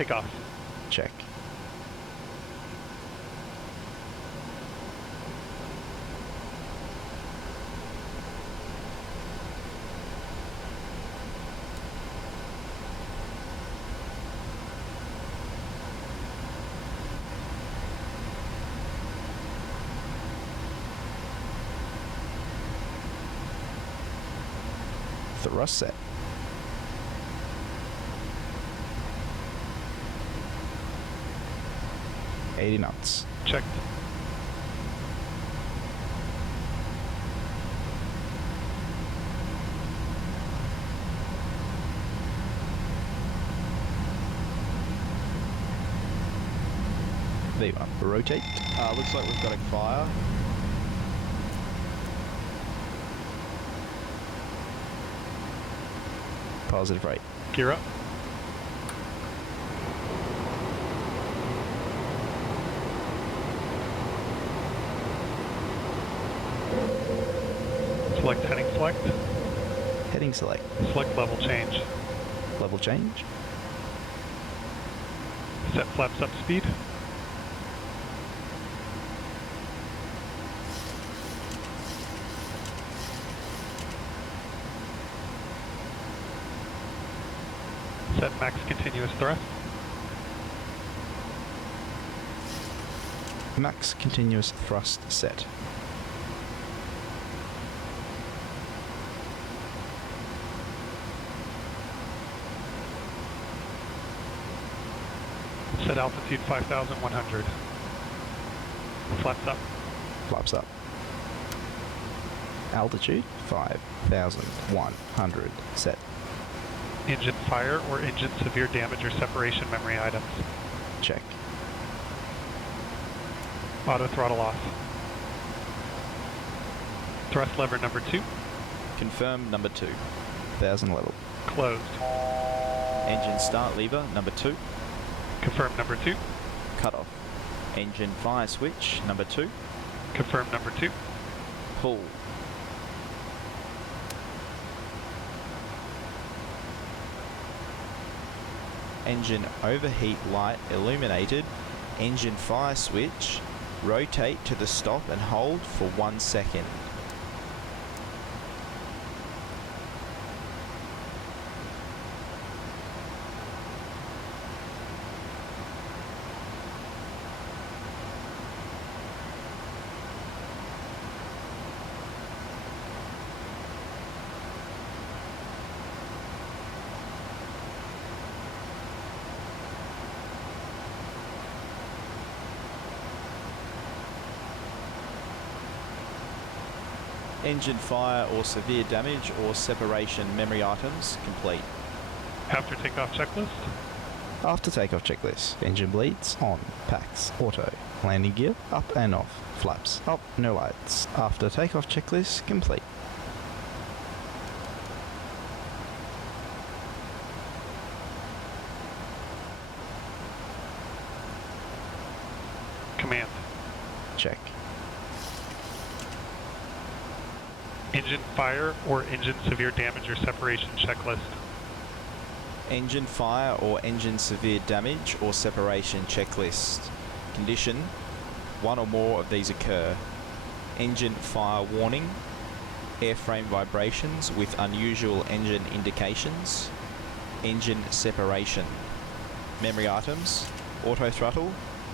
Takeoff. Check. Thrust set. $80 knots. Checked. V1. Rotate. Looks like we've got a fire. Positive rate. Gear up. Select heading select. Heading select. Select level change. Level change. Set flaps up speed. Set max continuous thrust. Max continuous thrust set. Set altitude 5,100. Flaps up. Flaps up. Altitude 5,100 set. Engine fire or engine severe damage or separation memory items. Check. Auto throttle off. Thrust lever number 2. Confirm number 2. 1,000 level. Closed. Engine start lever number 2. Confirm number 2. Cut off. Engine fire switch number 2. Confirm number 2. Pull. Engine overheat light illuminated. Engine fire switch. Rotate to the stop and hold for 1 second. Engine fire or severe damage or separation memory items complete. After takeoff checklist. After takeoff checklist. Engine bleeds on. Packs. Auto. Landing gear up and off. Flaps up. No lights. After takeoff checklist complete. Command. Check. Engine fire or engine severe damage or separation checklist. Engine fire or engine severe damage or separation checklist. Condition: one or more of these occur. Engine fire warning, airframe vibrations with unusual engine indications, engine separation. Memory items: auto throttle,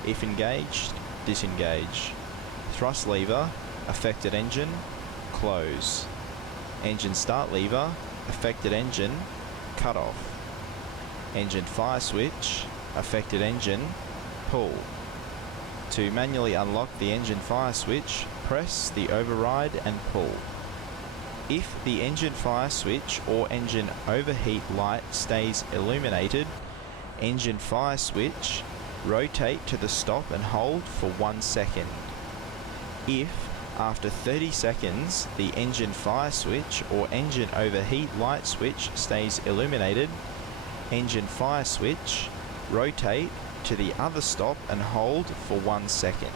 if engaged, disengage. Thrust lever, affected engine, close. Engine start lever, affected engine, cut off. Engine fire switch, affected engine, pull. To manually unlock the engine fire switch, press the override and pull. If the engine fire switch or engine overheat light stays illuminated, engine fire switch, rotate to the stop and hold for 1 second. If after 30 seconds, the engine fire switch or engine overheat light switch stays illuminated, engine fire switch, rotate to the other stop and hold for 1 second.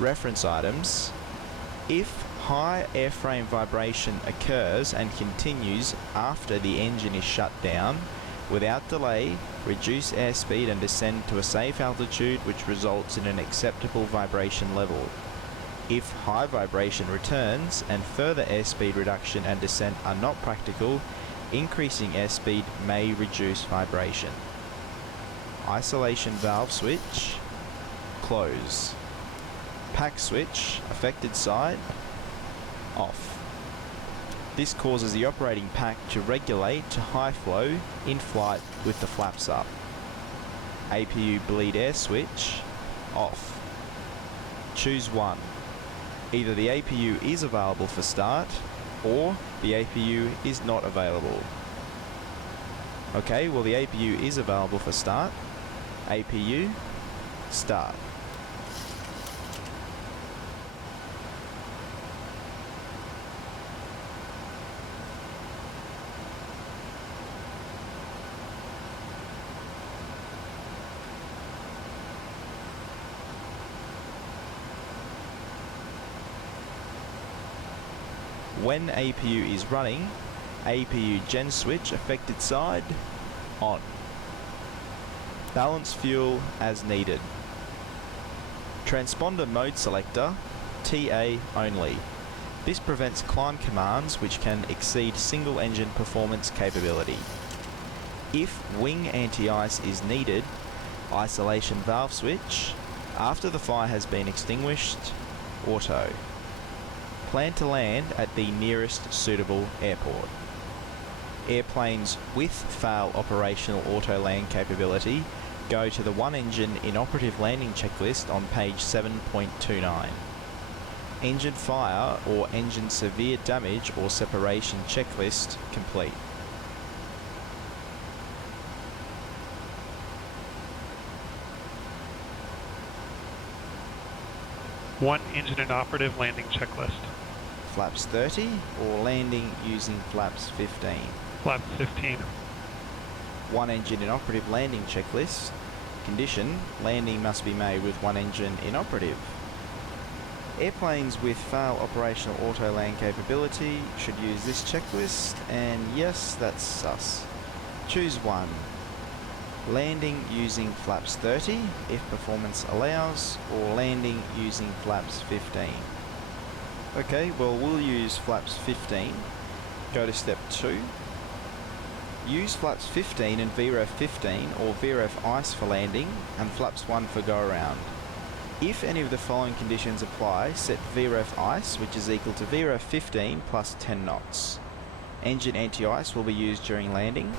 Reference items: if high airframe vibration occurs and continues after the engine is shut down, Without delay, reduce airspeed and descend to a safe altitude which results in an acceptable vibration level. If high vibration returns and further airspeed reduction and descent are not practical, increasing airspeed may reduce vibration. Isolation valve switch, close. Pack switch, affected side, off. This causes the operating pack to regulate to high flow in flight with the flaps up. APU bleed air switch, off. Choose one. Either the APU is available for start or the APU is not available. Okay, well the APU is available for start. APU, start. When APU is running, APU gen switch affected side, on. Balance fuel as needed. Transponder mode selector, TA only. This prevents climb commands which can exceed single engine performance capability. If wing anti-ice is needed, isolation valve switch, after the fire has been extinguished, auto. Plan to land at the nearest suitable airport. Airplanes with FAL operational auto land capability go to the one engine inoperative landing checklist on page 7.29. Engine fire or engine severe damage or separation checklist complete. One engine inoperative landing checklist. Flaps 30 or landing using flaps 15. Flaps 15. One engine inoperative landing checklist. Condition, landing must be made with one engine inoperative. Airplanes with FAL operational auto land capability should use this checklist, and yes, that's sus. Choose one. Landing using flaps 30 if performance allows, or landing using flaps 15. Okay, well we'll use flaps 15. Go to step 2. Use flaps 15 and VREF 15 or VREF ice for landing and flaps 1 for go around. If any of the following conditions apply, set VREF ice, which is equal to VREF 15 plus 10 knots. Engine anti-ice will be used during landing.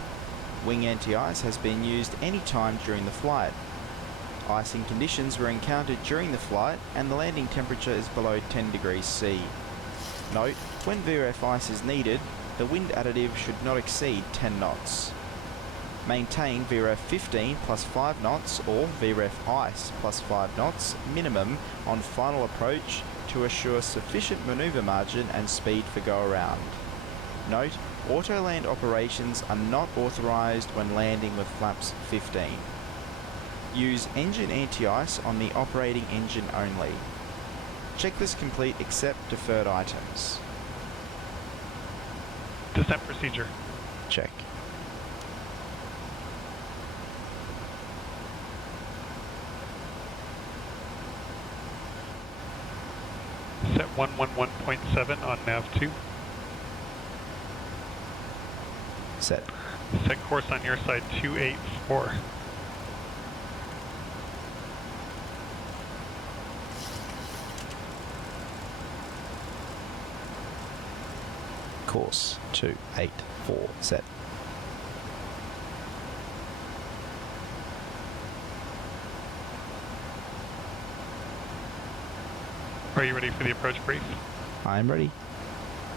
Wing anti-ice has been used any time during the flight. Icing conditions were encountered during the flight and the landing temperature is below 10 degrees C. Note, when VREF ice is needed, the wind additive should not exceed 10 knots. Maintain VREF 15 plus 5 knots or VREF ice plus 5 knots minimum on final approach to assure sufficient manoeuvre margin and speed for go around. Note, auto land operations are not authorised when landing with flaps 15. Use engine anti-ice on the operating engine only. Checklist complete except deferred items. Descent procedure. Check. Set 111.7 on nav 2. Set. Set course on your side 284. Course 284. Set. Are you ready for the approach brief? I'm ready.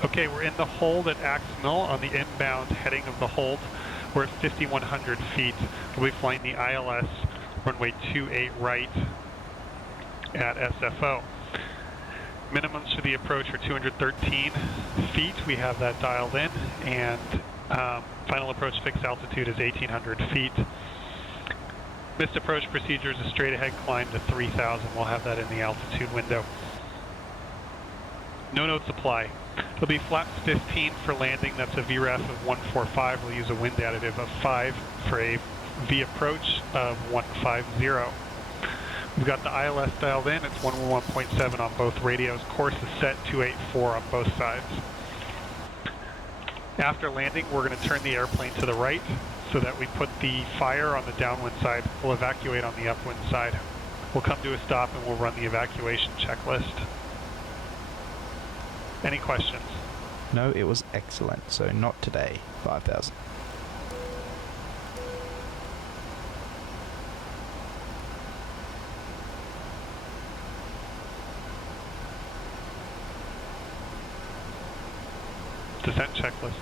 Okay, we're in the hold at Axmill on the inbound heading of the hold. We're at 5,100 feet. We'll be flying the ILS runway 28 right at SFO. Minimums for the approach are 213 feet. We have that dialed in, and final approach fixed altitude is 1,800 feet. Missed approach procedure is a straight ahead climb to 3,000. We'll have that in the altitude window. No notes apply. It'll be flaps 15 for landing. That's a VREF of 145. We'll use a wind additive of 5 for a V approach of 150. We've got the ILS dialed in. It's 111.7 on both radios. Course is set 284 on both sides. After landing, we're going to turn the airplane to the right so that we put the fire on the downwind side. We'll evacuate on the upwind side. We'll come to a stop and we'll run the evacuation checklist. Any questions? No, it was excellent, so not today. 5,000. Descent checklist.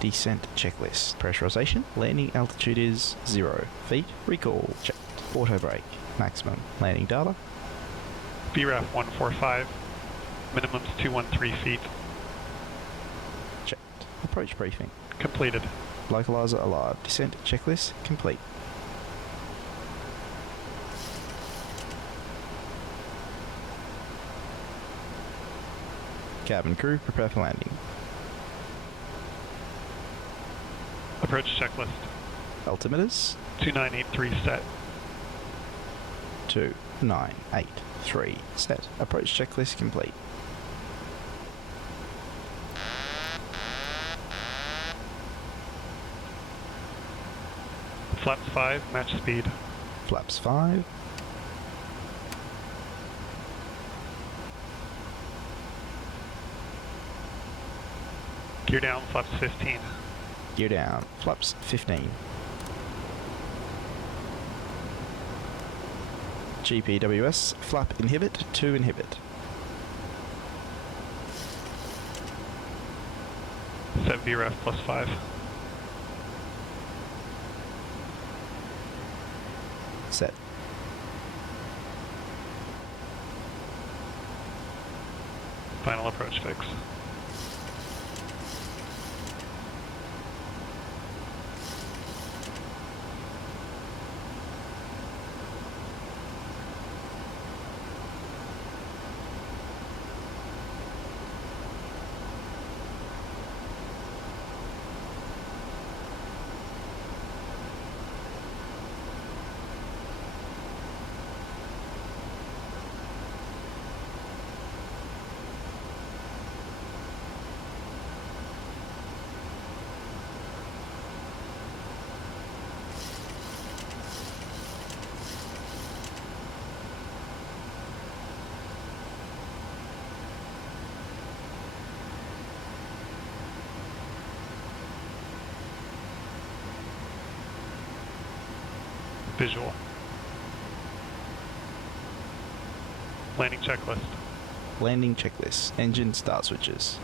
Descent checklist. Pressurization. Landing altitude is 0 feet. Recall checked. Auto brake. Maximum landing data. VREF 145. Minimum's 213 feet. Checked. Approach briefing. Completed. Localizer alive. Descent checklist complete. Cabin crew prepare for landing. Approach checklist. Altimeters 2983 set. 2983 set. Approach checklist complete. Flaps 5, match speed. Flaps 5. Gear down, flaps 15. Gear down. Flaps 15. GPWS. Flap inhibit to inhibit. Set VREF plus 5. Set. Final approach fix. Visual. Landing checklist. Landing checklist. Engine start switches.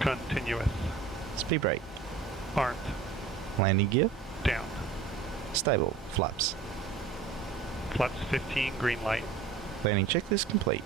Continuous. Speed brake. Armed. Landing gear. Down. Stable. Flaps. Flaps 15, green light. Landing checklist complete.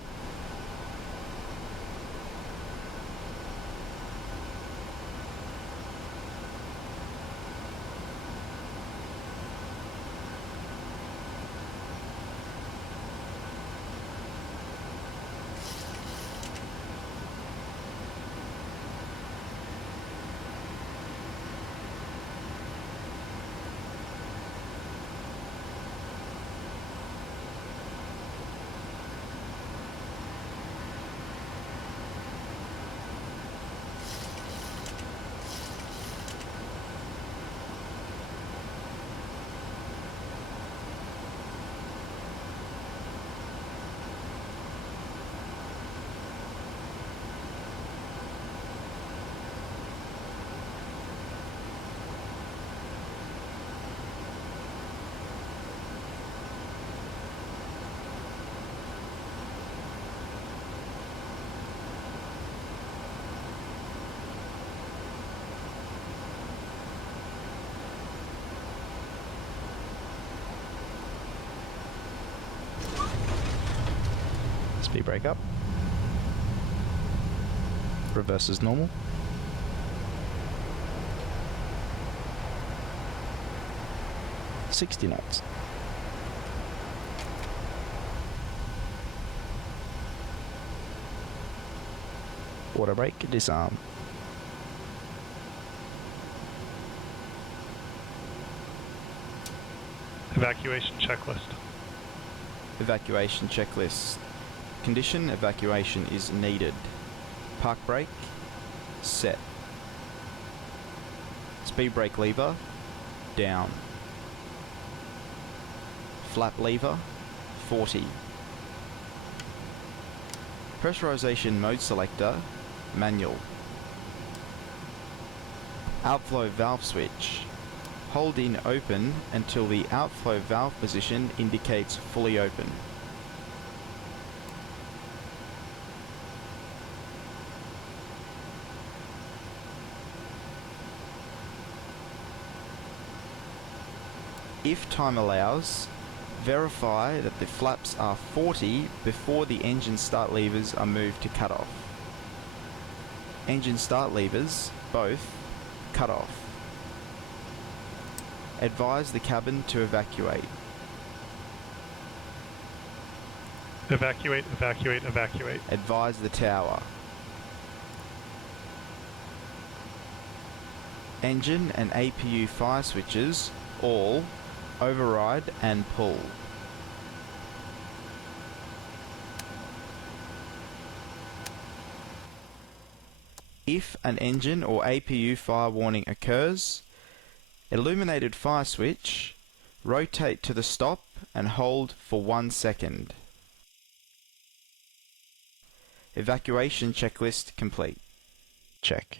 Speed brake up. Reverse as normal. .60 knots. Auto brake, disarm. Evacuation checklist. Evacuation checklist. Condition: evacuation is needed. Park brake, set. Speed brake lever, down. Flap lever, 40. Pressurization mode selector, manual. Outflow valve switch. Hold in open until the outflow valve position indicates fully open. If time allows, verify that the flaps are 40 before the engine start levers are moved to cut off. Engine start levers, both, cut off. Advise the cabin to evacuate. Evacuate, evacuate, evacuate. Advise the tower. Engine and APU fire switches, all, override and pull. If an engine or APU fire warning occurs, illuminated fire switch, rotate to the stop and hold for 1 second. Evacuation checklist complete. Check.